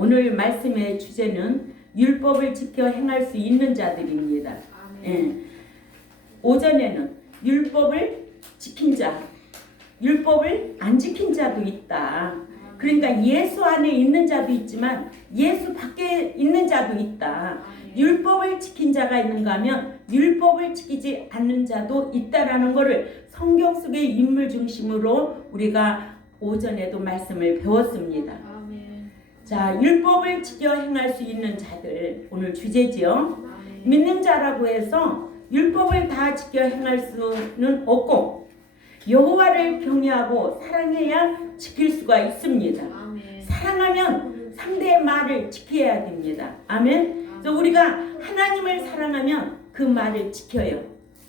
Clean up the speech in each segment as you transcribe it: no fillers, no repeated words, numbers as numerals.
오늘 말씀의 주제는 율법을 지켜 행할 수 있는 자들입니다. 예. 오전에는 율법을 지킨 자, 율법을 안 지킨 자도 있다. 그러니까 예수 안에 있는 자도 있지만 예수 밖에 있는 자도 있다. 율법을 지킨 자가 있는가 하면 율법을 지키지 않는 자도 있다라는 것을 성경 속의 인물 중심으로 우리가 오전에도 말씀을 배웠습니다. 자, 율법을 지켜 행할 수 있는 자들, 오늘 주제지요. 믿는 자라고 해서 율법을 다 지켜 행할 수는 없고 여호와를 경외하고 사랑해야 지킬 수가 있습니다. 사랑하면 상대의 말을 지켜야 됩니다. 아멘. 그래서 우리가 하나님을 사랑하면 그 말을 지켜요.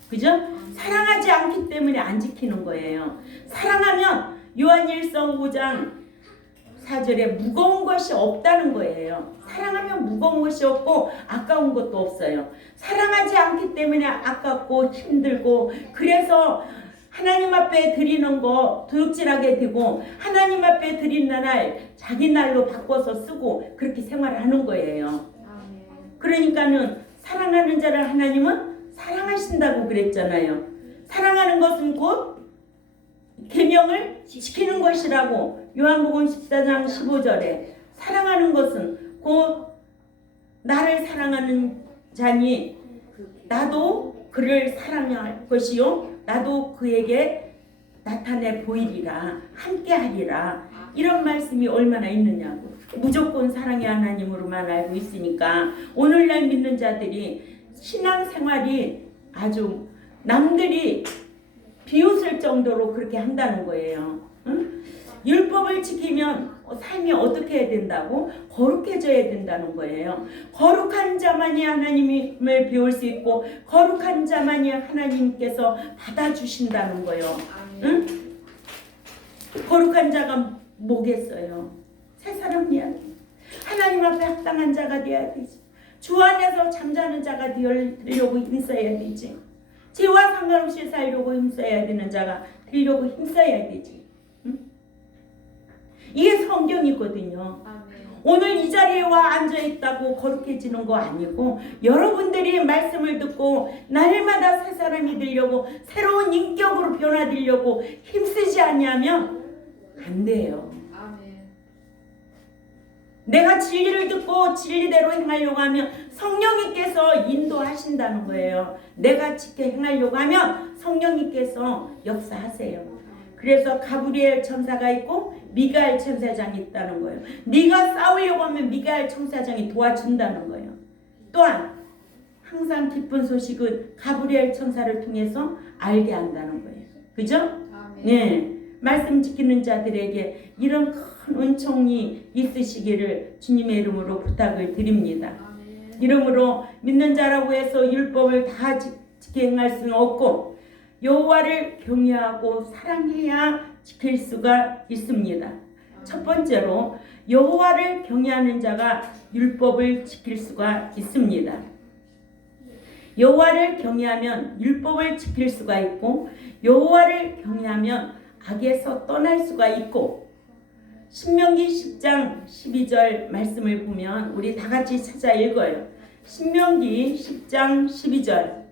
그죠? 사랑하지 않기 때문에 안 지키는 거예요. 사랑하면 요한일서 5장 4절에 무거운 것이 없다는 거예요. 사랑하면 무거운 것이 없고 아까운 것도 없어요. 사랑하지 않기 때문에 아깝고 힘들고 그래서 하나님 앞에 드리는 거 도둑질하게 되고 하나님 앞에 드린 날 자기 날로 바꿔서 쓰고 그렇게 생활하는 거예요. 그러니까는 사랑하는 자를 하나님은 사랑하신다고 그랬잖아요. 사랑하는 것은 곧 계명을 지키는 것이라고 요한복음 14장 15절에 사랑하는 것은 곧 나를 사랑하는 자니 나도 그를 사랑할 것이요 나도 그에게 나타내 보이리라 함께하리라 이런 말씀이 얼마나 있느냐고. 무조건 사랑의 하나님으로만 알고 있으니까 오늘날 믿는 자들이 신앙생활이 아주 남들이 비웃을 정도로 그렇게 한다는 거예요. 응? 율법을 지키면 삶이 어떻게 해야 된다고? 거룩해져야 된다는 거예요. 거룩한 자만이 하나님을 배울 수 있고 거룩한 자만이 하나님께서 받아주신다는 거예요. 응? 거룩한 자가 뭐겠어요? 새 사람이야. 하나님 앞에 합당한 자가 되어야 되지. 주 안에서 잠자는 자가 되려고 힘써야 되지. 죄와 상관없이 살려고 힘써야 되는 자가 되려고 힘써야 되지. 응? 이게 성경이거든요. 오늘 이 자리에 와 앉아있다고 거룩해지는 거 아니고 여러분들이 말씀을 듣고 날마다 새 사람이 되려고 새로운 인격으로 변화되려고 힘쓰지 않냐면 안 돼요. 내가 진리를 듣고 진리대로 행하려고 하면 성령님께서 인도하신다는 거예요. 내가 지켜 행하려고 하면 성령님께서 역사하세요. 그래서 가브리엘 천사가 있고 미가엘 천사장이 있다는 거예요. 네가 싸우려고 하면 미가엘 천사장이 도와준다는 거예요. 또한 항상 기쁜 소식은 가브리엘 천사를 통해서 알게 한다는 거예요. 그죠? 네. 말씀 지키는 자들에게 이런 큰 은총이 있으시기를 주님의 이름으로 부탁을 드립니다. 이러므로 믿는 자라고 해서 율법을 다 지켜 행할 수는 없고 여호와를 경외하고 사랑해야 지킬 수가 있습니다. 첫 번째로 여호와를 경외하는 자가 율법을 지킬 수가 있습니다. 여호와를 경외하면 율법을 지킬 수가 있고 여호와를 경외하면 악에서 떠날 수가 있고 신명기 10장 12절 말씀을 보면 우리 다 같이 찾아 읽어요. 신명기 10장 12절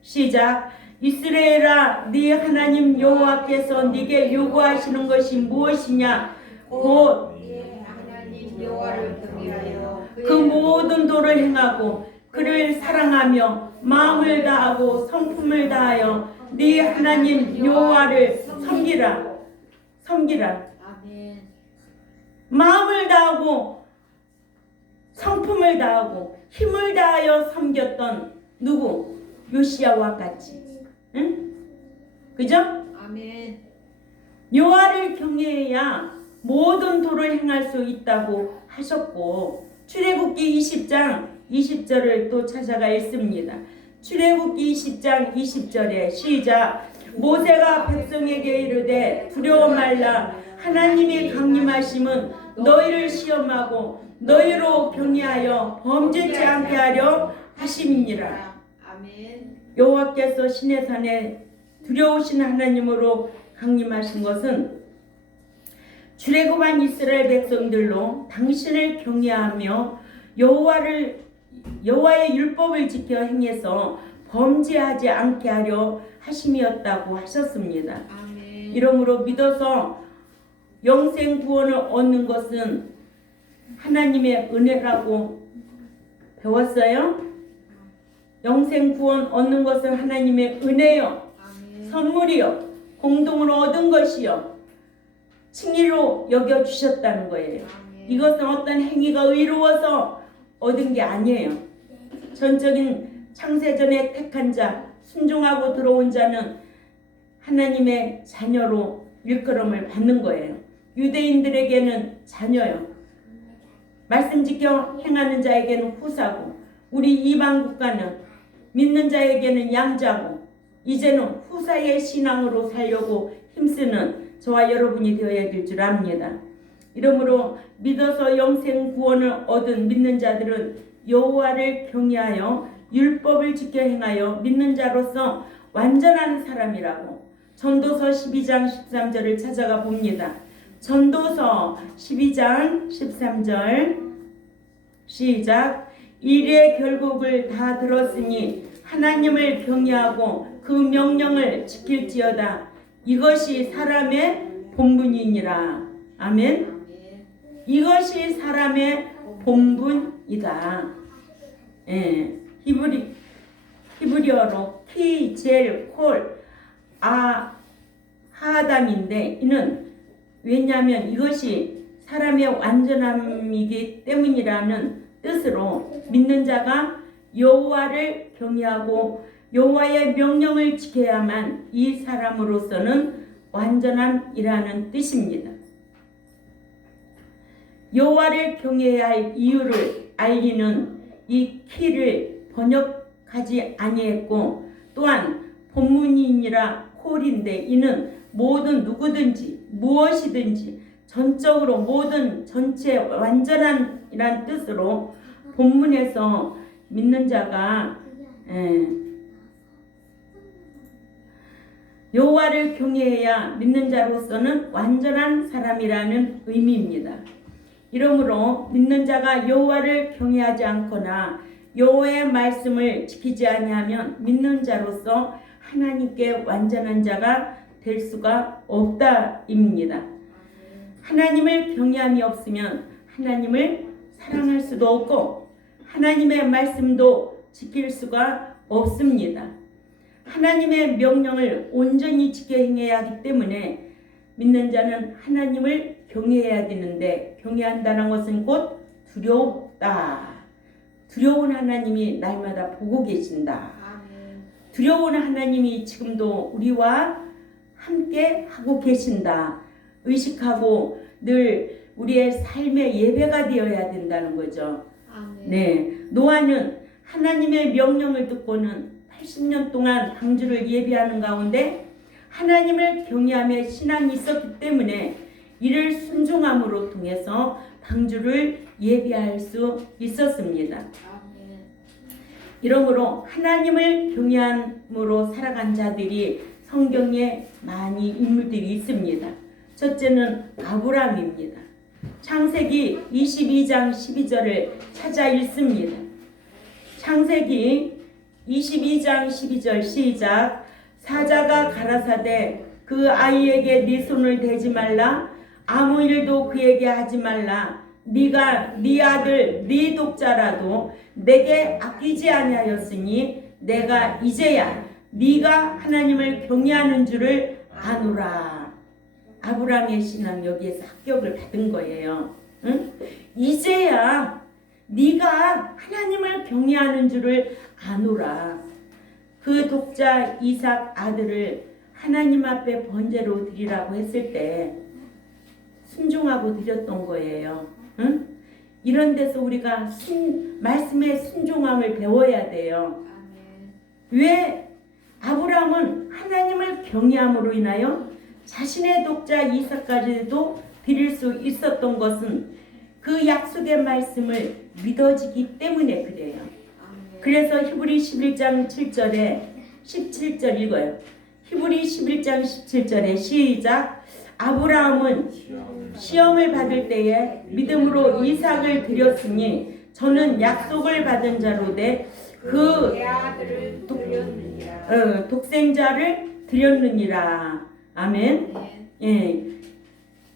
시작. 이스라엘아 네 하나님 여호와께서 네게 요구하시는 것이 무엇이냐 곧 하나님 여호와를 경외하여 그 모든 도를 행하고 그를 사랑하며 마음을 다하고 성품을 다하여 네 하나님 여호와를 섬기라. 마음을 다하고 성품을 다하고 힘을 다하여 섬겼던 누구? 요시야와 같이. 응? 그죠? 아멘. 여호와를 경외해야 모든 도를 행할 수 있다고 하셨고 출애굽기 20장 20절을 또 찾아가 읽습니다. 출애굽기 20장 20절에 시작. 모세가 백성에게 이르되 두려워 말라. 하나님의 강림하심은 너희를 시험하고 너희로 경외하여 범죄치 않게 하려 하심이니라. 아멘. 여호와께서 시내 산에 두려우신 하나님으로 강림하신 것은 출애굽한 이스라엘 백성들로 당신을 경외하며 여호와의 율법을 지켜 행해서 범죄하지 않게 하려 하심이었다고 하셨습니다. 아멘. 이러므로 믿어서 영생 구원을 얻는 것은 하나님의 은혜라고 배웠어요? 영생 구원 얻는 것은 하나님의 은혜요, 아멘. 선물이요, 공동으로 얻은 것이요, 칭의로 여겨주셨다는 거예요. 아멘. 이것은 어떤 행위가 의로워서 얻은 게 아니에요. 전적인 창세전에 택한 자, 순종하고 들어온 자는 하나님의 자녀로 일컬음을 받는 거예요. 유대인들에게는 자녀요, 말씀 지켜 행하는 자에게는 후사고, 우리 이방 국가는 믿는 자에게는 양자고, 이제는 후사의 신앙으로 살려고 힘쓰는 저와 여러분이 되어야 될 줄 압니다. 이러므로 믿어서 영생 구원을 얻은 믿는 자들은 여호와를 경외하여 율법을 지켜 행하여 믿는 자로서 완전한 사람이라고 전도서 12장 13절을 찾아가 봅니다. 전도서 12장 13절 시작. 일의 결국을 다 들었으니 하나님을 경외하고 그 명령을 지킬지어다. 이것이 사람의 본분이니라. 아멘. 아멘. 이것이 사람의 본분이다. 예. 히브리어로 키, 젤, 콜, 하담인데 이는 왜냐하면 이것이 사람의 완전함이기 때문이라는 뜻으로 믿는 자가 여호와를 경외하고 여호와의 명령을 지켜야만 이 사람으로서는 완전함이라는 뜻입니다. 여호와를 경외해야 할 이유를 알리는 이 키를 번역하지 아니했고, 또한 본문이니라 콜인데 이는 모든 누구든지 무엇이든지 전적으로 모든 전체 완전한이란 뜻으로 본문에서 믿는 자가 여호와를 경외해야 믿는 자로서는 완전한 사람이라는 의미입니다. 이러므로 믿는 자가 여호와를 경외하지 않거나 여호와의 말씀을 지키지 아니하면 믿는 자로서 하나님께 완전한 자가 될 수가 없다입니다. 하나님을 경외함이 없으면 하나님을 사랑할 수도 없고 하나님의 말씀도 지킬 수가 없습니다. 하나님의 명령을 온전히 지켜 행해야 하기 때문에 믿는 자는 하나님을 경외해야 되는데, 경외한다는 것은 곧 두렵다. 두려운 하나님이 날마다 보고 계신다. 아멘. 두려운 하나님이 지금도 우리와 함께 하고 계신다. 의식하고 늘 우리의 삶의 예배가 되어야 된다는 거죠. 아멘. 네, 노아는 하나님의 명령을 듣고는 80년 동안 방주를 예비하는 가운데 하나님을 경외하며 신앙이 있었기 때문에 이를 순종함으로 통해서 방주를 예비할 수 있었습니다. 아멘. 이러므로 하나님을 경외함으로 살아간 자들이 성경에 많이 인물들이 있습니다. 첫째는 아브라함입니다. 창세기 22장 12절을 찾아 읽습니다. 창세기 22장 12절 시작. 사자가 가라사대 그 아이에게 네 손을 대지 말라. 아무 일도 그에게 하지 말라. 네가 네 아들 네 독자라도 내게 아끼지 아니하였으니 내가 이제야 네가 하나님을 경외하는 줄을 아노라. 아브라함의 신앙 여기에서 합격을 받은 거예요. 응? 이제야 네가 하나님을 경외하는 줄을 아노라. 그 독자 이삭 아들을 하나님 앞에 번제로 드리라고 했을 때 순종하고 드렸던 거예요. 응? 이런 데서 우리가 말씀의 순종함을 배워야 돼요. 아멘. 왜 아브라함은 하나님을 경외함으로 인하여 자신의 독자 이삭까지도 드릴 수 있었던 것은 그 약속의 말씀을 믿어지기 때문에 그래요. 아멘. 그래서 히브리 11장 7절에 17절 읽어요. 히브리 11장 17절에 시작. 아브라함은 시험을 받을 때에 믿음으로 이삭을 드렸으니 저는 약속을 받은 자로되 그 내 아들을 드렸느니라. 독생자를 드렸느니라. 아멘. 예,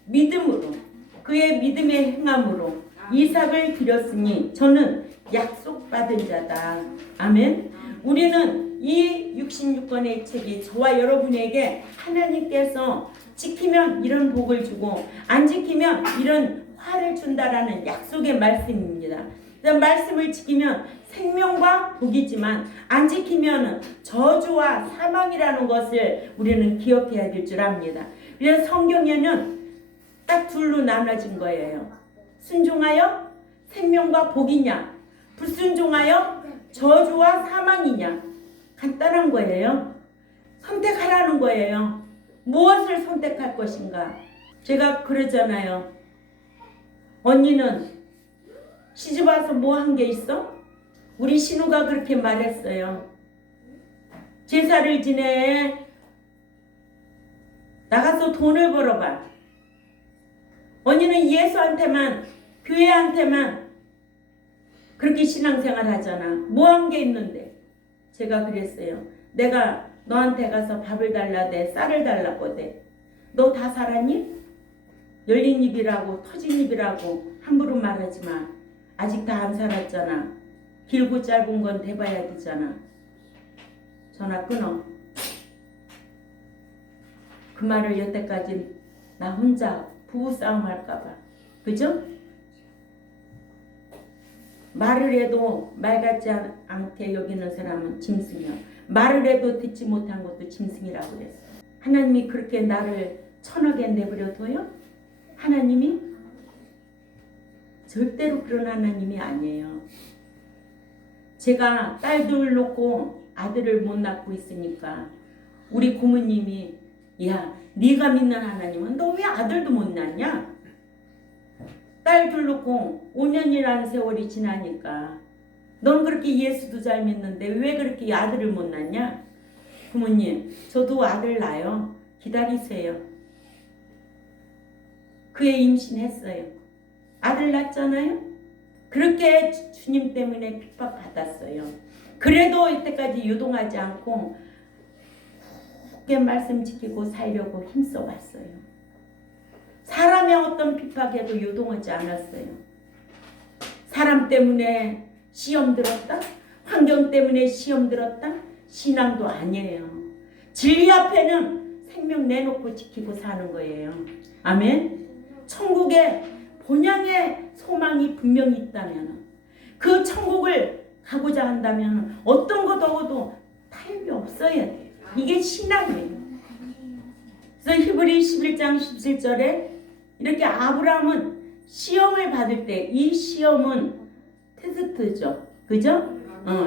믿음으로 그의 믿음의 행함으로 이삭을 드렸으니 저는 약속받은 자다. 아멘. 우리는 이 66권의 책이 저와 여러분에게 하나님께서 지키면 이런 복을 주고 안 지키면 이런 화를 준다라는 약속의 말씀입니다. 말씀을 지키면 생명과 복이지만 안 지키면 저주와 사망이라는 것을 우리는 기억해야 될 줄 압니다. 그래서 성경에는 딱 둘로 나눠진 거예요. 순종하여 생명과 복이냐, 불순종하여 저주와 사망이냐. 간단한 거예요. 선택하라는 거예요. 무엇을 선택할 것인가? 제가 그러잖아요. 언니는 시집 와서 뭐 한 게 있어? 우리 신우가 그렇게 말했어요. 제사를 지내 나가서 돈을 벌어봐. 언니는 예수한테만 교회한테만 그렇게 신앙생활 하잖아. 뭐 한 게 있는데? 제가 그랬어요. 내가 너한테 가서 밥을 달라대, 쌀을 달라거대. 너 다 살았니? 열린 입이라고 터진 입이라고 함부로 말하지 마. 아직 다 안 살았잖아. 길고 짧은 건 대봐야 되잖아. 전화 끊어. 그 말을 여태까지 나 혼자 부부싸움 할까봐. 그죠? 말을 해도 말 같지 않게 여기는 사람은 짐승이야. 말을 해도 듣지 못한 것도 짐승이라고 그랬어. 하나님이 그렇게 나를 천하게 내버려둬요? 하나님이? 절대로 그런 하나님이 아니에요. 제가 딸 둘 놓고 아들을 못 낳고 있으니까 우리 고모님이 야, 네가 믿는 하나님은 너 왜 아들도 못 낳냐? 딸 둘 놓고 5년이라는 세월이 지나니까 넌 그렇게 예수도 잘 믿는데 왜 그렇게 아들을 못 낳냐? 부모님, 저도 아들 낳아요. 기다리세요. 그 애 임신했어요. 아들 낳았잖아요. 그렇게 주님 때문에 핍박받았어요. 그래도 이때까지 유동하지 않고 굳게 말씀 지키고 살려고 힘써 왔어요. 사람의 어떤 핍박에도 유동하지 않았어요. 사람 때문에 시험 들었다? 환경 때문에 시험 들었다? 신앙도 아니에요. 진리 앞에는 생명 내놓고 지키고 사는 거예요. 아멘. 천국에 본향의 소망이 분명히 있다면 그 천국을 가고자 한다면 어떤 것 얻어도 타협이 없어야 돼요. 이게 신앙이에요. 그래서 히브리 11장 17절에 이렇게 아브라함은 시험을 받을 때 이 시험은 테스트죠. 그죠?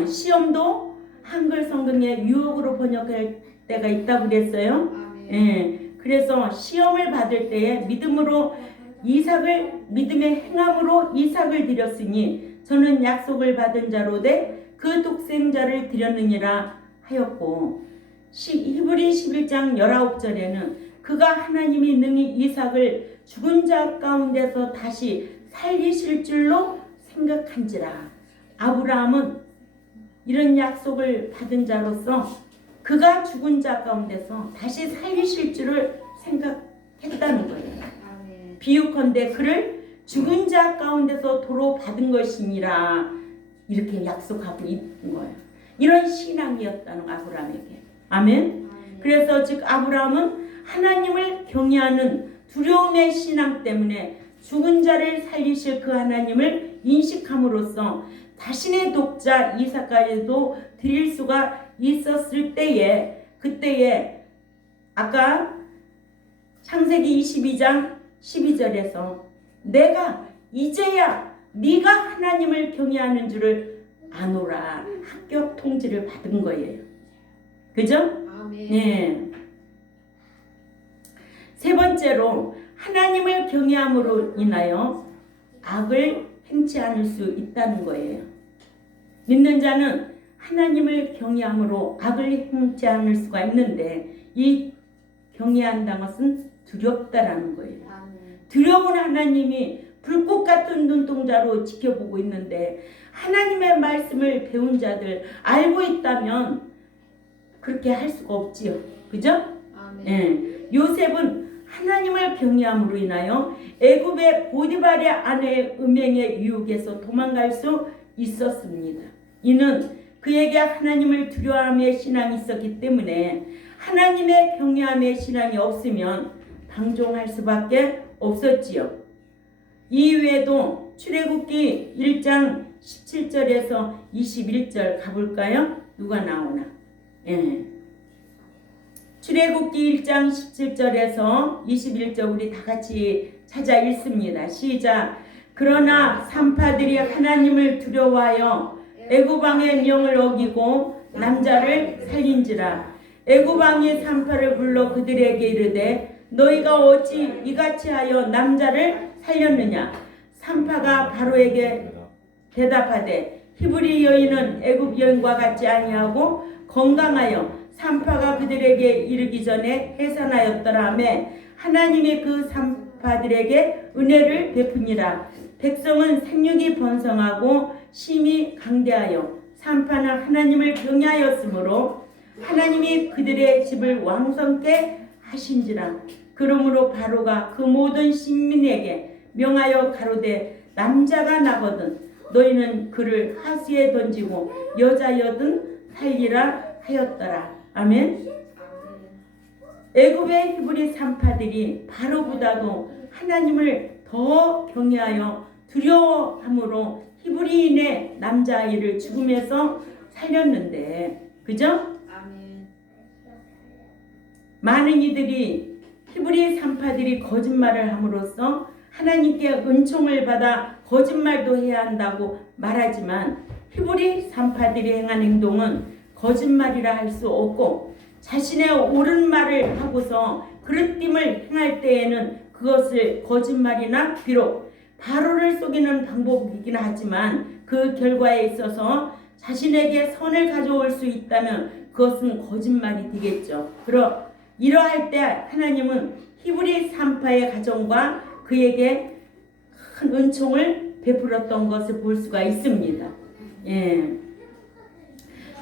시험도 한글 성경에 유혹으로 번역할 때가 있다고 그랬어요. 예. 그래서 시험을 받을 때에 믿음으로 이삭을 믿음의 행함으로 이삭을 드렸으니 저는 약속을 받은 자로되 그 독생자를 드렸느니라 하였고 히브리 11장 19절에는 그가 하나님이 능히 이삭을 죽은 자 가운데서 다시 살리실 줄로 생각한지라. 아브라함은 이런 약속을 받은 자로서 그가 죽은 자 가운데서 다시 살리실 줄을 생각했다는 거예요. 비유컨대 그를 죽은 자 가운데서 도로 받은 것이니라 이렇게 약속하고 있는 거예요. 이런 신앙이었다는 아브라함에게. 아멘. 그래서 즉 아브라함은 하나님을 경외하는 두려움의 신앙 때문에 죽은 자를 살리실 그 하나님을 인식함으로써 자신의 독자 이삭까지도 드릴 수가 있었을 때에 그때에 아까 창세기 22장 12절에서 내가 이제야 네가 하나님을 경외하는 줄을 아노라 합격 통지를 받은 거예요. 그죠? 네. 세 번째로 하나님을 경외함으로 인하여 악을 행치 않을 수 있다는 거예요. 믿는 자는 하나님을 경외함으로 악을 행치 않을 수가 있는데 이 경외한다는 것은 두렵다라는 거예요. 아멘. 두려운 하나님이 불꽃 같은 눈동자로 지켜보고 있는데 하나님의 말씀을 배운 자들 알고 있다면 그렇게 할 수가 없지요. 그죠? 아멘. 예. 요셉은 하나님을 경외함으로 인하여 애굽의 보디발의 아내의 음행의 유혹에서 도망갈 수 있었습니다. 이는 그에게 하나님을 두려워함의 신앙이 있었기 때문에 하나님의 경외함의 신앙이 없으면 방종할 수밖에 없었지요. 이외에도 출애굽기 1장 17절에서 21절 가볼까요? 누가 나오나? 예. 출애굽기 1장 17절에서 21절 우리 다 같이 찾아 읽습니다. 시작. 그러나 산파들이 하나님을 두려워하여 애굽 왕의 명을 어기고 남자를 살린지라. 애굽 왕이 산파를 불러 그들에게 이르되 너희가 어찌 이같이 하여 남자를 살렸느냐. 산파가 바로에게 대답하되 히브리 여인은 애굽 여인과 같지 아니하고 건강하여 산파가 그들에게 이르기 전에 해산하였더라 하매 하나님이 그 산파들에게 은혜를 베푸니라. 백성은 생육이 번성하고 심히 강대하여 산파는 하나님을 경외하였으므로 하나님이 그들의 집을 왕성케 하신지라. 그러므로 바로가 그 모든 신민에게 명하여 가로되 남자가 나거든 너희는 그를 하수에 던지고 여자여든 살리라 하였더라. 아멘. 애굽의 히브리 산파들이 바로보다도 하나님을 더 경외하여 두려워함으로 히브리인의 남자아이를 죽음에서 살렸는데, 그죠? 아멘. 많은 이들이 히브리 산파들이 거짓말을 함으로써 하나님께 은총을 받아 거짓말도 해야 한다고 말하지만 히브리 산파들이 행한 행동은 거짓말이라 할 수 없고 자신의 옳은 말을 하고서 그릇됨을 행할 때에는 그것을 거짓말이나 비록 바로를 속이는 방법이긴 하지만 그 결과에 있어서 자신에게 선을 가져올 수 있다면 그것은 거짓말이 되겠죠. 이러할 때 하나님은 히브리 산파의 가정과 그에게 큰 은총을 베풀었던 것을 볼 수가 있습니다. 예.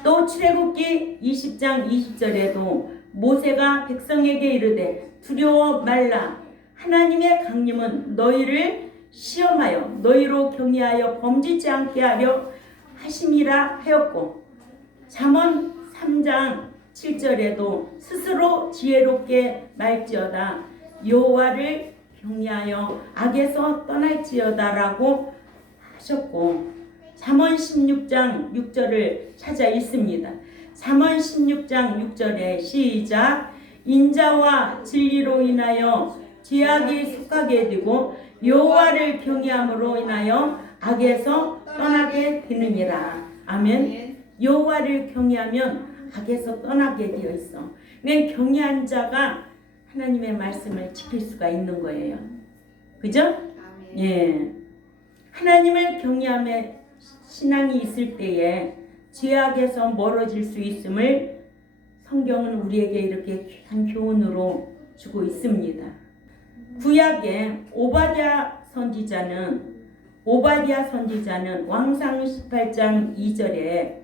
또 출애굽기 20장 20절에도 모세가 백성에게 이르되 두려워 말라. 하나님의 강림은 너희를 시험하여 너희로 경외하여 범죄치 않게 하려 하심이라 하였고, 잠언 3장 7절에도 스스로 지혜롭게 말지어다 여호와를 경외하여 악에서 떠날지어다라고 하셨고, 잠언 16장 6절을 찾아 읽습니다. 잠언 16장 6절에 시작. 인자와 진리로 인하여 죄악이 속하게 되고 여호와를 경외함으로 인하여 악에서 떠나게 되느니라. 아멘. 여호와를 경외하면 악에서 떠나게 되어 있어. 그러니까 경외한 자가 하나님의 말씀을 지킬 수가 있는 거예요. 그죠? 아멘. 예. 하나님을 경외함에 신앙이 있을 때에 죄악에서 멀어질 수 있음을 성경은 우리에게 이렇게 귀한 교훈으로 주고 있습니다. 구약의 오바댜 선지자는 왕상 18장 2절에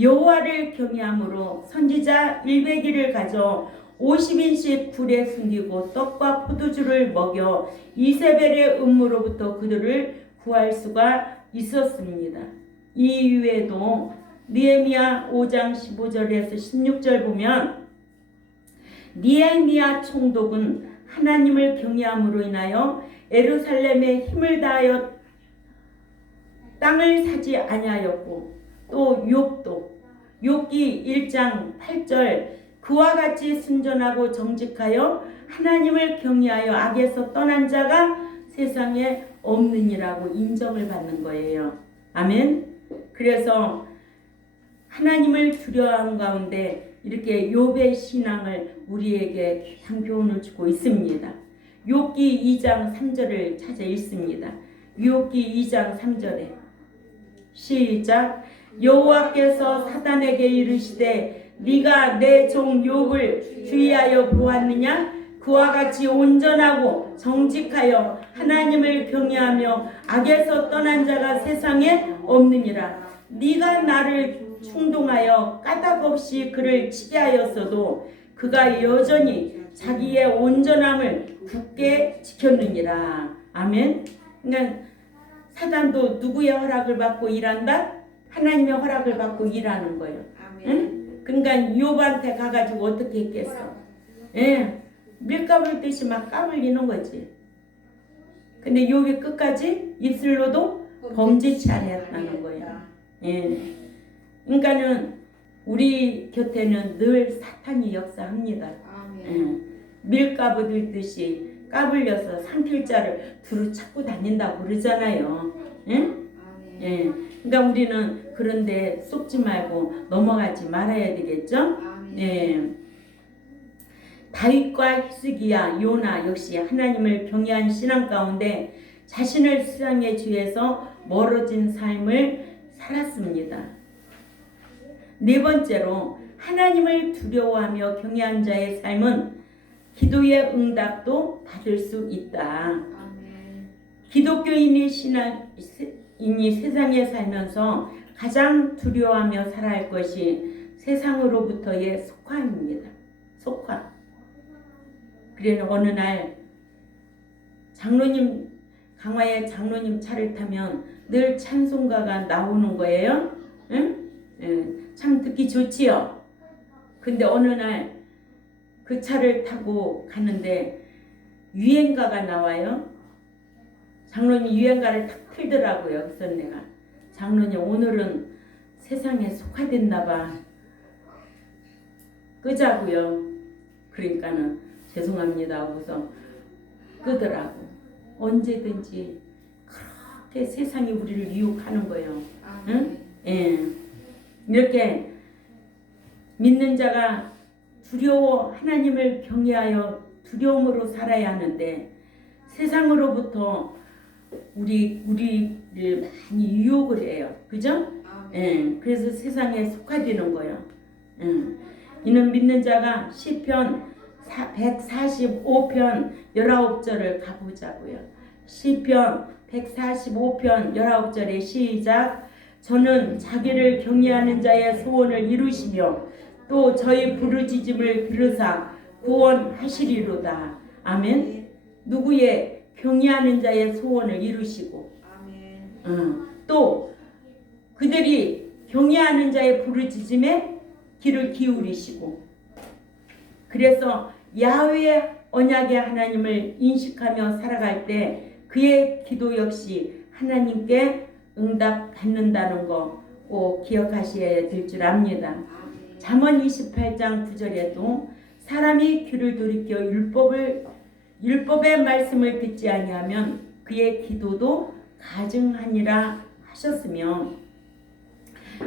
여호와를 경외함으로 선지자 100일을 가져 50인씩 불에 숨기고 떡과 포도주를 먹여 이세벨의 음모로부터 그들을 구할 수가 있었습니다. 이 이외에도 느헤미야 5장 15절에서 16절 보면 느헤미야 총독은 하나님을 경외함으로 인하여 예루살렘에 힘을 다하여 땅을 사지 아니하였고, 또 욥기 1장 8절 그와 같이 순전하고 정직하여 하나님을 경외하여 악에서 떠난 자가 세상에 없느니라고 인정을 받는 거예요. 아멘. 그래서 하나님을 두려워하는 가운데 이렇게 욥의 신앙을 우리에게 귀한 교훈을 주고 있습니다. 욥기 2장 3절을 찾아 읽습니다. 욥기 2장 3절에 시작. 여호와께서 사단에게 이르시되 네가 내 종 욥을 주의하여 보았느냐? 그와 같이 온전하고 정직하여 하나님을 경외하며 악에서 떠난 자가 세상에 없느니라. 네가 나를 충동하여 까닭 없이 그를 치게 하였어도 그가 여전히 자기의 온전함을 굳게 지켰느니라. 아멘. 그러니까 사단도 누구의 허락을 받고 일한다? 하나님의 허락을 받고 일하는 거예요. 응? 그러니까 욥한테 가가지고 어떻게 했겠어? 예, 밀가루 듯이 막 까불리는 거지. 근데 욥이 끝까지 입술로도 범죄치 않았다는 거예요. 예, 그러니까는 우리 곁에는 늘 사탄이 역사합니다. 예, 밀가루 들듯이 까불려서 삼킬 자를 두루 찾고 다닌다고 그러잖아요. 예? 예. 그러니까 우리는 그런데 속지 말고 넘어가지 말아야 되겠죠? 예. 다윗과 히스기야, 요나 역시 하나님을 경외한 신앙 가운데 자신을 세상의 죄에서 멀어진 삶을 살았습니다. 네 번째로 하나님을 두려워하며 경외한 자의 삶은 기도의 응답도 받을 수 있다. 기독교인이 세상에 살면서 가장 두려워하며 살아야 할 것이 세상으로부터의 속화입니다. 속화. 그래서 어느 날 장로님, 강화의 장로님 차를 타면 늘 찬송가가 나오는 거예요. 응? 참 듣기 좋지요. 근데 어느 날 그 차를 타고 가는데 유행가가 나와요. 장로님 유행가를 탁 틀더라고요. 그래서 내가 장로님 오늘은 세상에 속화됐나 봐. 끄자고요. 그러니까는 죄송합니다 하고서 끄더라고. 언제든지 그렇게 세상이 우리를 유혹하는 거예요. 응? 예. 이렇게 믿는 자가 하나님을 경외하여 두려움으로 살아야 하는데 세상으로부터 우리를 많이 유혹을 해요. 그죠? 예. 그래서 세상에 속화되는 거예요. 이는 믿는 자가 시편 145편 19절을 가보자고요. 시편 145편 19절의 시작. 저는 자기를 경외하는 자의 소원을 이루시며 또 저희 부르짖음을 들으사 구원하시리로다. 아멘. 누구의 경외하는 자의 소원을 이루시고 또 그들이 경외하는 자의 부르짖음에 귀를 기울이시고 그래서 야훼의 언약의 하나님을 인식하며 살아갈 때 그의 기도 역시 하나님께 응답받는다는 거 꼭 기억하셔야 될 줄 압니다. 잠언 28장 9절에도 사람이 귀를 돌이켜 율법의 말씀을 듣지 아니하면 그의 기도도 가증하니라 하셨으며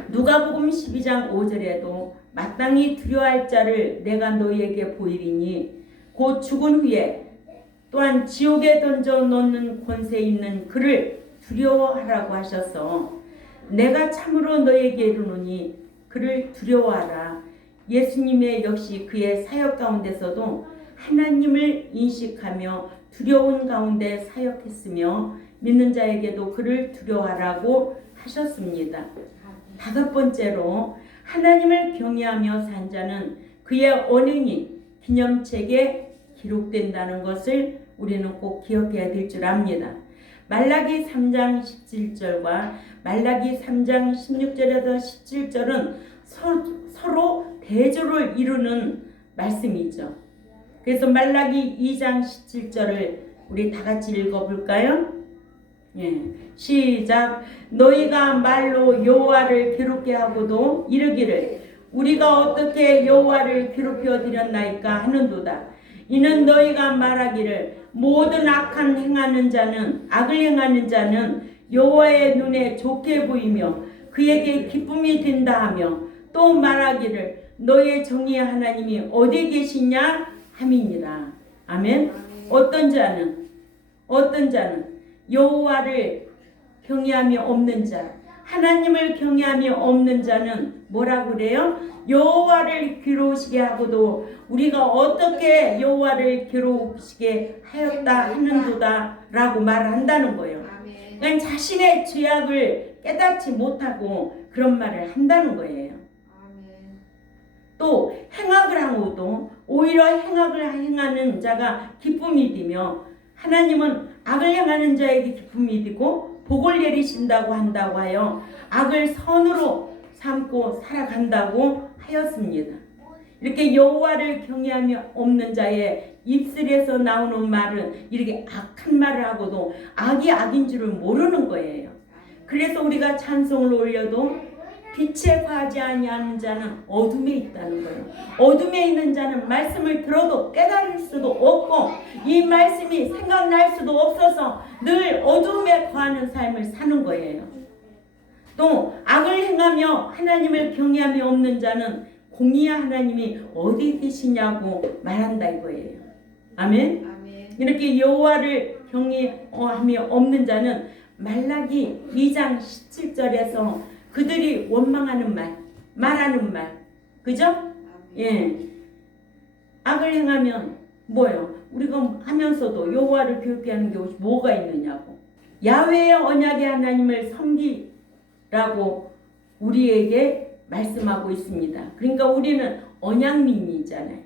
누가복음 12장 5절에도 마땅히 두려워할 자를 내가 너희에게 보이리니 곧 죽은 후에 또한 지옥에 던져 놓는 권세 있는 그를 두려워하라고 하셔서 내가 참으로 너희에게 이르노니 그를 두려워하라. 예수님의 역시 그의 사역 가운데서도 하나님을 인식하며 두려운 가운데 사역했으며 믿는 자에게도 그를 두려워하라고 하셨습니다. 다섯 번째로 하나님을 경외하며 산 자는 그의 언행이 기념책에 기록된다는 것을 우리는 꼭 기억해야 될 줄 압니다. 말라기 3장 17절과 말라기 3장 16절에서 17절은 서로 대조를 이루는 말씀이죠. 그래서 말라기 2장 17절을 우리 다 같이 읽어볼까요? 예, 시작. 너희가 말로 여호와를 괴롭게 하고도 이르기를 우리가 어떻게 여호와를 괴롭혀 드렸나이까 하는도다. 이는 너희가 말하기를 모든 악한 악을 행하는 자는 여호와의 눈에 좋게 보이며 그에게 기쁨이 된다 하며 또 말하기를 너희의 정의의 하나님이 어디 계시냐 함이니라. 아멘. 어떤 자는 여호와를 경외함이 없는 자, 하나님을 경외함이 없는 자는 뭐라고 그래요? 여호와를 괴로우시게 하고도 우리가 어떻게 여호와를 괴로우시게 하였다 하는도다 라고 말한다는 거예요. 그러니까 자신의 죄악을 깨닫지 못하고 그런 말을 한다는 거예요. 또 행악을 하고도 오히려 행악을 행하는 자가 기쁨이 되며 하나님은 악을 행하는 자에게 기쁨이 되고 복을 내리신다고 한다고 하여 악을 선으로 삼고 살아간다고 하였습니다. 이렇게 여호와를 경외함이 없는 자의 입술에서 나오는 말은 이렇게 악한 말을 하고도 악이 악인 줄을 모르는 거예요. 그래서 우리가 찬송을 올려도 빛에 거하지 아니하는 자는 어둠에 있다는 거예요. 어둠에 있는 자는 말씀을 들어도 깨달을 수도 없고 이 말씀이 생각날 수도 없어서 늘 어둠에 거하는 삶을 사는 거예요. 또 악을 행하며 하나님을 경외함이 없는 자는 공의의 하나님이 어디 계시냐고 말한다 이거예요. 아멘. 이렇게 여호와를 경외함이 없는 자는 말라기 2장 17절에서 그들이 원망하는 말, 말하는 말, 그죠? 예. 악을 행하면 뭐예요? 우리가 하면서도 여호와를 괴롭게 하는 게 뭐가 있느냐고. 야훼의 언약의 하나님을 섬기라고 우리에게 말씀하고 있습니다. 그러니까 우리는 언약민이잖아요.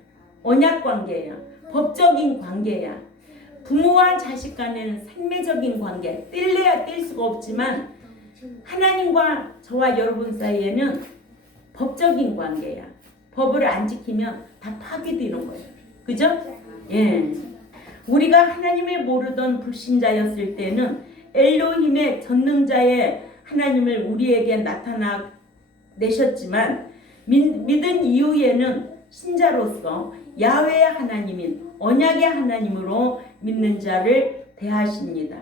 언약 관계야. 법적인 관계야. 부모와 자식 간에는 생매적인 관계. 뗄래야 뗄 수가 없지만 하나님과 저와 여러분 사이에는 법적인 관계야. 법을 안 지키면 다 파괴되는 거예요. 그죠? 예. 우리가 하나님을 모르던 불신자였을 때는 엘로힘의 전능자의 하나님을 우리에게 나타내셨지만 믿은 이후에는 신자로서 야훼의 하나님인 언약의 하나님으로 믿는 자를 대하십니다.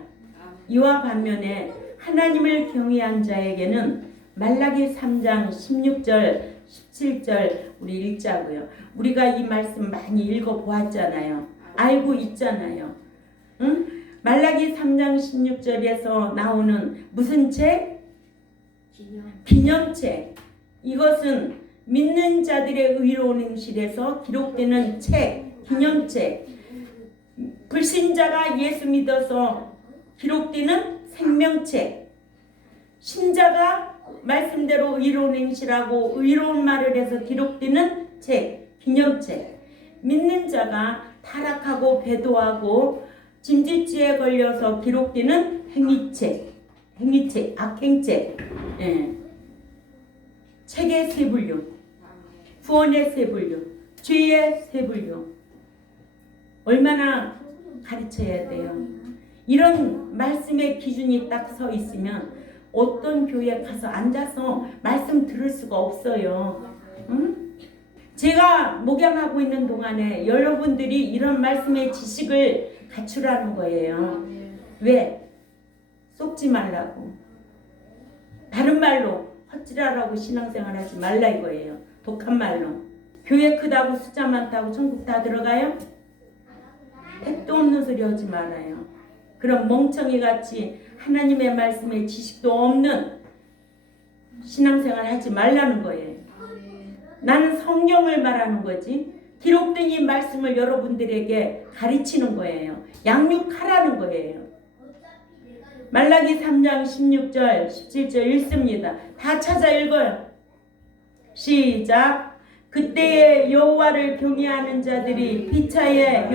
이와 반면에 하나님을 경외한 자에게는 말라기 3장 16절 17절 우리 읽자고요. 우리가 이 말씀 많이 읽어보았잖아요. 알고 있잖아요. 응? 말라기 3장 16절에서 나오는 무슨 책? 기념책. 이것은 믿는 자들의 의로운 행실에서 기록되는 책, 기념책. 불신자가 예수 믿어서 기록되는 생명책. 신자가 말씀대로 의로운 행실하고 의로운 말을 해서 기록되는 책, 기념책. 믿는 자가 타락하고 배도하고 짐짓지에 걸려서 기록되는 행위책, 악행책. 예. 책의 세 분류, 구원의 세 분류, 죄의 세 분류. 얼마나 가르쳐야 돼요. 이런 말씀의 기준이 딱 서 있으면 어떤 교회 가서 앉아서 말씀 들을 수가 없어요. 응? 제가 목양하고 있는 동안에 여러분들이 이런 말씀의 지식을 갖추라는 거예요. 왜? 속지 말라고. 다른 말로 헛질하라고 신앙생활 하지 말라 이거예요. 독한 말로. 교회 크다고 숫자 많다고 천국 다 들어가요? 택도 없는 소리 하지 말아요. 그럼 멍청이 같이 하나님의 말씀에 지식도 없는 신앙생활 하지 말라는 거예요. 나는 성경을 말하는 거지. 기록된 이 말씀을 여러분들에게 가르치는 거예요. 양육하라는 거예요. 말라기 3장 16절 17절 읽습니다. 다 찾아 읽어요. 시작. 그때에 여호와를 경외하는 자들이 피차에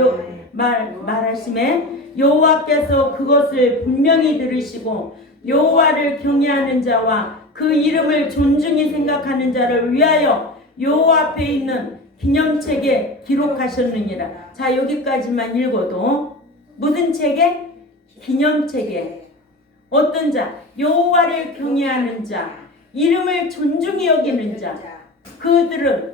말하심에 여호와께서 그것을 분명히 들으시고 여호와를 경외하는 자와 그 이름을 존중히 생각하는 자를 위하여 여호와 앞에 있는 기념책에 기록하셨느니라. 자, 여기까지만 읽어도 무슨 책에? 기념책에. 어떤 자? 여호와를 경외하는 자, 이름을 존중히 여기는 자. 그들은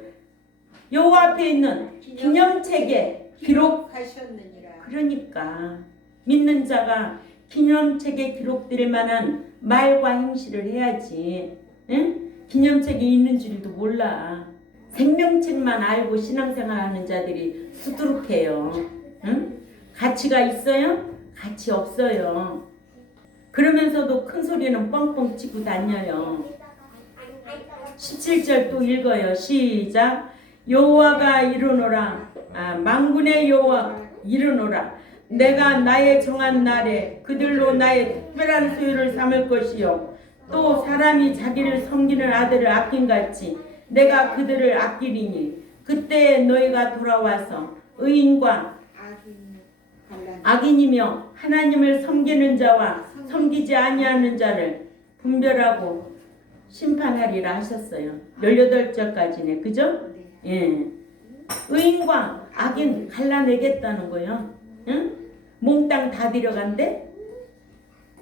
여호와 앞에 있는 기념책에 기록하셨느니라. 그러니까 믿는 자가 기념책에 기록될 만한 말과 행실을 해야지. 응? 기념책이 있는 줄도 몰라. 생명책만 알고 신앙생활하는 자들이 수두룩해요. 응? 가치가 있어요? 가치 없어요. 그러면서도 큰 소리는 뻥뻥 치고 다녀요. 17절 또 읽어요. 시작. 여호와가 이르노라. 만군의 여호와 이르노라. 내가 나의 정한 날에 그들로 나의 특별한 소유를 삼을 것이요 또 사람이 자기를 섬기는 아들을 아낀같이 내가 그들을 아끼리니 그때 너희가 돌아와서 의인과 악인이며 하나님을 섬기는 자와 섬기지 아니하는 자를 분별하고 심판하리라 하셨어요. 18절까지네. 그죠? 예. 의인과 악인 갈라내겠다는 거예요. 응? 몽땅 다 들여간대?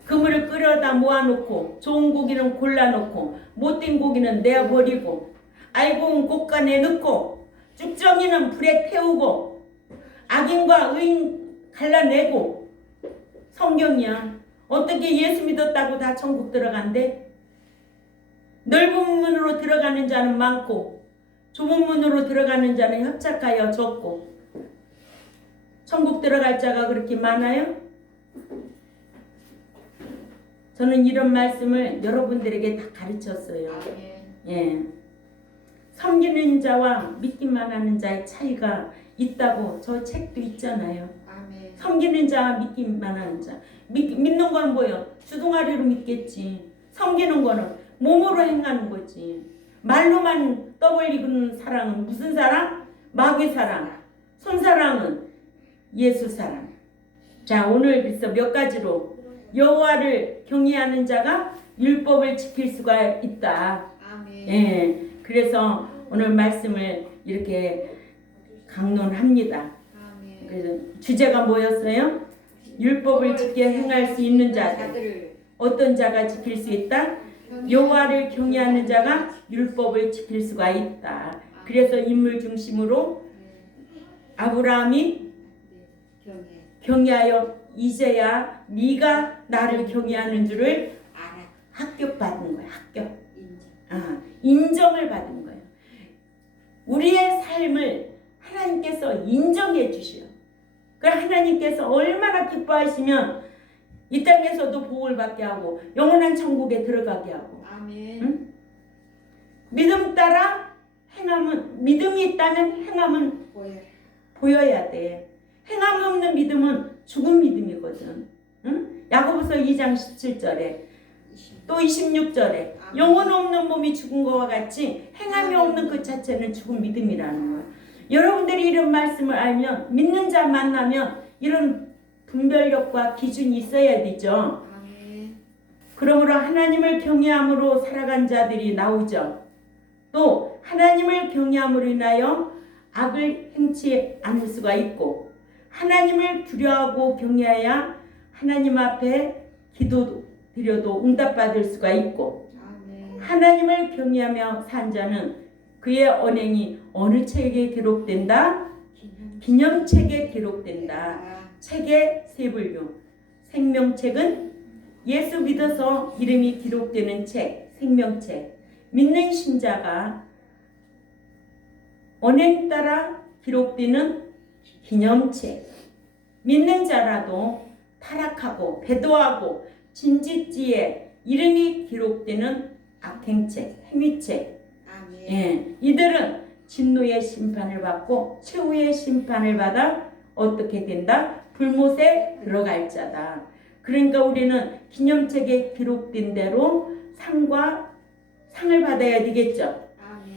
그물을 끌어다 모아놓고 좋은 고기는 골라놓고 못된 고기는 내어버리고 알고 온 곳간에 넣고 쭉정이는 불에 태우고 악인과 의인 갈라내고. 성경이야. 어떻게 예수 믿었다고 다 천국 들어간대? 넓은 문으로 들어가는 자는 많고 좁은 문으로 들어가는 자는 협착하여 적고. 천국 들어갈 자가 그렇게 많아요? 저는 이런 말씀을 여러분들에게 다 가르쳤어요. 예. 섬기는 자와 믿기만 하는 자의 차이가 있다고 저 책도 있잖아요. 섬기는 자와 믿기만 하는 자. 믿는 건 뭐예요? 주둥아리로 믿겠지. 섬기는 거는 몸으로 행하는 거지. 말로만 떠벌리는 사랑은 무슨 사랑? 마귀 사랑. 손사랑은 예수 사랑. 자, 오늘 그래서 몇 가지로 여호와를 경외하는 자가 율법을 지킬 수가 있다. 예. 그래서 오늘 말씀을 이렇게 강론합니다. 그래서 주제가 뭐였어요? 율법을 지켜 행할 수 있는 자들. 어떤 자가 지킬 수 있다? 여호와를 경외하는 자가 율법을 지킬 수가 있다. 그래서 인물 중심으로 아브라함이 경외하여 이제야 네가 나를 경외하는 줄을 합격받은 거야. 합격. 인정을 받은 거예요. 우리의 삶을 하나님께서 인정해 주셔. 그 하나님께서 얼마나 기뻐하시면 이 땅에서도 복을 받게 하고 영원한 천국에 들어가게 하고. 응? 믿음 따라 행함은, 믿음이 있다면 행함은 보여야 돼. 행함 없는 믿음은 죽은 믿음이거든. 응? 야고보서 2장 17절에 또 26절에 영혼 없는 몸이 죽은 것과 같이 행함이 없는 그 자체는 죽은 믿음이라는 거예요. 여러분들이 이런 말씀을 알면, 믿는 자 만나면 이런 분별력과 기준이 있어야 되죠. 그러므로 하나님을 경외함으로 살아간 자들이 나오죠. 또 하나님을 경외함으로 인하여 악을 행치 않을 수가 있고, 하나님을 두려워하고 경외해야 하나님 앞에 기도 드려도 응답받을 수가 있고, 하나님을 경외하며 산 자는 그의 언행이 어느 책에 기록된다? 기념책에 기록된다. 책의 세 분류. 생명책은 예수 믿어서 이름이 기록되는 책, 생명책. 믿는 신자가 언행 따라 기록되는 기념책. 믿는 자라도 타락하고 배도하고 진짓지에 이름이 기록되는 악행책, 행위책. 예, 이들은 진노의 심판을 받고 최후의 심판을 받아 어떻게 된다? 불못에 들어갈 자다. 그러니까 우리는 기념책에 기록된 대로 상을 받아야 되겠죠.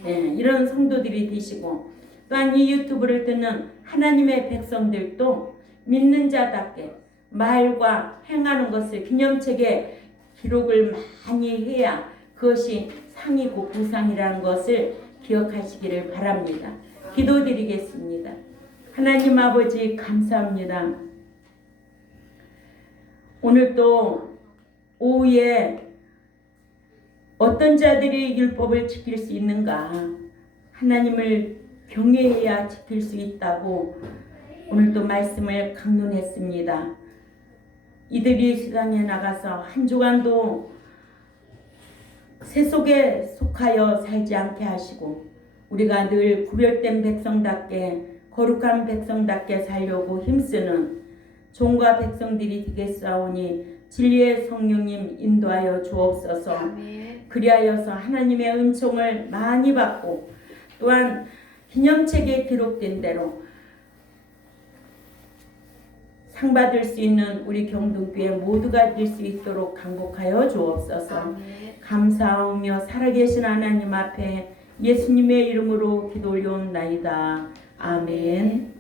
예, 이런 성도들이 되시고, 또한 이 유튜브를 듣는 하나님의 백성들도 믿는 자답게 말과 행하는 것을 기념책에 기록을 많이 해야 그것이 상이고 부상이라는 것을 기억하시기를 바랍니다. 기도드리겠습니다. 하나님 아버지 감사합니다. 오늘 또 오후에 어떤 자들이 율법을 지킬 수 있는가, 하나님을 경외해야 지킬 수 있다고 오늘 또 말씀을 강론했습니다. 이들이 세상에 나가서 한 주간도 새 속에 속하여 살지 않게 하시고, 우리가 늘 구별된 백성답게 거룩한 백성답게 살려고 힘쓰는 종과 백성들이 되겠사오니 진리의 성령님 인도하여 주옵소서. 아멘. 그리하여서 하나님의 은총을 많이 받고 또한 기념책에 기록된 대로 상 받을 수 있는 우리 경동교회 모두가 될 수 있도록 강복하여 주옵소서. 아멘. 감사하며 살아계신 하나님 앞에 예수님의 이름으로 기도 올려옵나이다. 아멘.